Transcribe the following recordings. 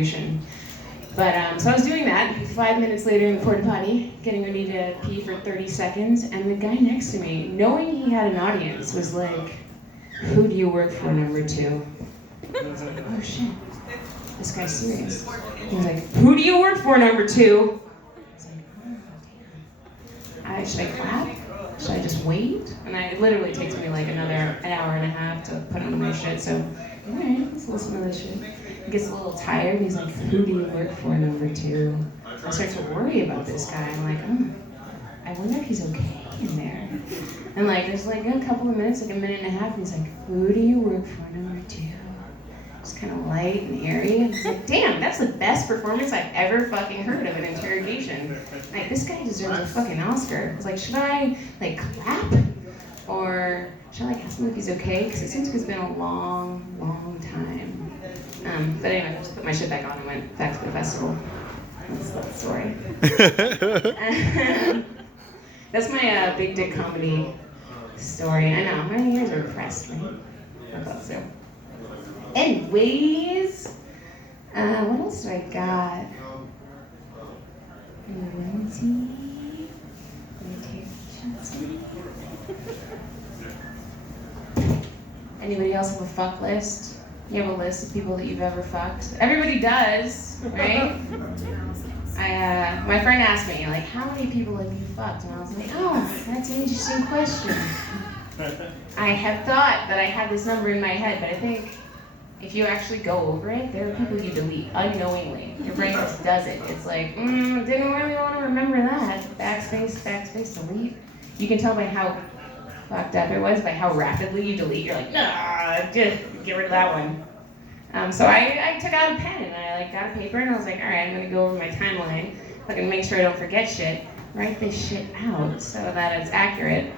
But so I was doing that 5 minutes later in the porta potty, getting ready to pee for 30 seconds, and the guy next to me, knowing he had an audience, was like, "Who do you work for, number two?" I was like, "Oh shit, this guy's serious." He was like, "Who do you work for, number two?" I was like, "Oh damn. Should I clap? Should I just wait?" And it literally takes me like an hour and a half to put on my shit, so all right, let's listen to this shit. He gets a little tired. He's like, "Who do you work for, number two?" I start to worry about this guy. I'm like, I wonder if he's okay in there. And like, there's like a couple of minutes, like a minute and a half, and he's like, "Who do you work for, number two?" It's kind of light and airy. And it's like, damn, that's the best performance I've ever fucking heard of an interrogation. Like, this guy deserves a fucking Oscar. It's like, should I like clap? Or should I like ask him if he's okay? Because it seems like it's been a long, long time. But anyway, I just put my shit back on and went back to the festival. That's the story. That's my big dick comedy story. I know, my ears are pressed, right? I thought so. Anyways, what else do I got? Anybody else have a fuck list? You have a list of people that you've ever fucked? Everybody does, right? My friend asked me, like, how many people have you fucked? And I was like, oh, that's an interesting question. I have thought that I had this number in my head, but I think if you actually go over it, there are people you delete unknowingly. Your brain just does it. It's like, didn't really want to remember that. Backspace, delete. You can tell by how fucked up it was, by how rapidly you delete. You're like, nah, just get rid of that one. So I took out a pen and I like got a paper and I was like, all right, I'm gonna go over my timeline, fucking make sure I don't forget shit, write this shit out so that it's accurate.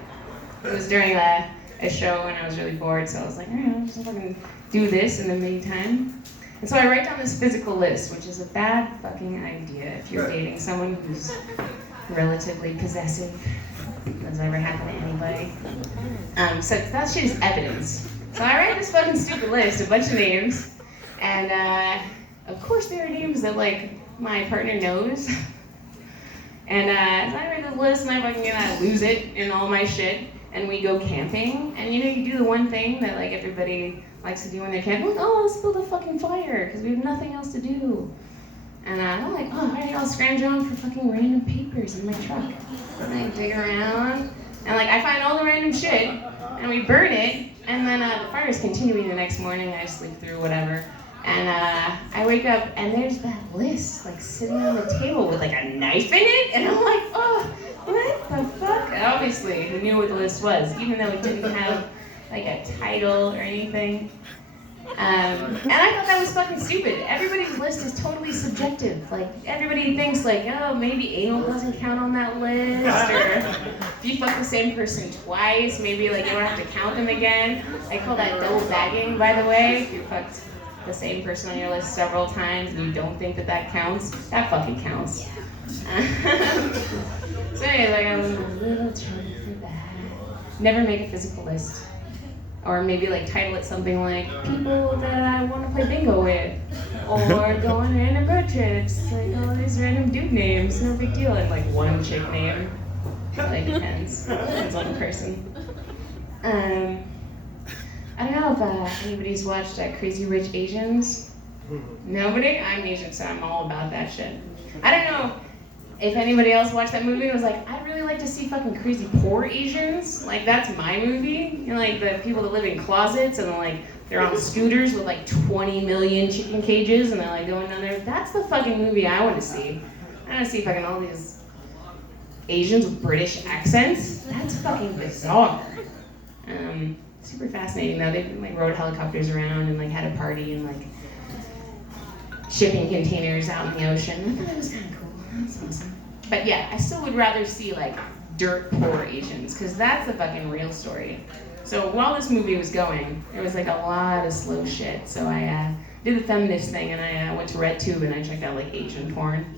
It was during a show and I was really bored, so I was like, all right, I'll just fucking do this in the meantime. And so I write down this physical list, which is a bad fucking idea if you're dating someone who's relatively possessive. Doesn't ever happen to anybody. So that shit is evidence. So I write this fucking stupid list, a bunch of names, and of course there are names that like my partner knows. And so I write the list and I fucking lose it in all my shit. And we go camping, and you do the one thing that like everybody likes to do when they're camping. Like, oh, let's build a fucking fire because we have nothing else to do. And I'm like, oh, all right, I'll scrounge around for fucking random papers in my truck. And I dig around, and like I find all the random shit, and we burn it. And then the fire is continuing the next morning. I sleep through whatever, and I wake up and there's that list like sitting on the table with like a knife in it, and I'm like, oh. What the fuck? And obviously, he knew what the list was, even though it didn't have like a title or anything. And I thought that was fucking stupid. Everybody's list is totally subjective. Like, everybody thinks like, oh, maybe anal doesn't count on that list, or if you fuck the same person twice, maybe like you don't have to count them again. I call that double bagging, by the way. If you fucked the same person on your list several times and you don't think that counts, that fucking counts. So anyway, like I was a little chubby for that. Never make a physical list. Or maybe like title it something like people that I want to play bingo with. Or go on random road trips. Like all these random dude names, no big deal. And like one chick name. It like depends. Depends on the person. I don't know if anybody's watched Crazy Rich Asians. Nobody? I'm Asian, so I'm all about that shit. I don't know if anybody else watched that movie and was like, I'd really like to see fucking crazy poor Asians. Like, that's my movie. You know, like the people that live in closets and like they're on scooters with like 20 million chicken cages and they're like going down there. That's the fucking movie I want to see. I want to see fucking all these Asians with British accents. That's fucking bizarre. Super fascinating though. They like rode helicopters around and like had a party and like shipping containers out in the ocean. I thought that was kind of cool. That's awesome. But yeah, I still would rather see like dirt poor Asians, because that's the fucking real story. So while this movie was going, there was like a lot of slow shit. So I did the feminist thing and I went to RedTube and I checked out like Asian porn.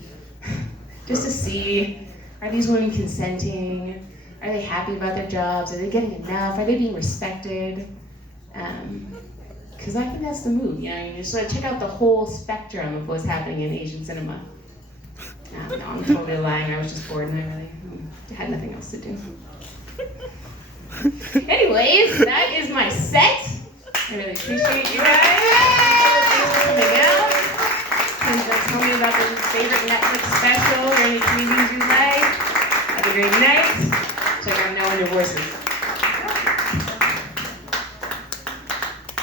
Just to see, are these women consenting? Are they happy about their jobs? Are they getting enough? Are they being respected? Because I think that's the move, you know, you just sort of check out the whole spectrum of what's happening in Asian cinema. No, I'm totally lying. I was just bored and I really had nothing else to do. Anyways, that is my set. I really appreciate you guys. Thanks for coming out. Please tell me about the favorite Netflix special or any comedians you like. Have a great night. Check out Now in Your Voices.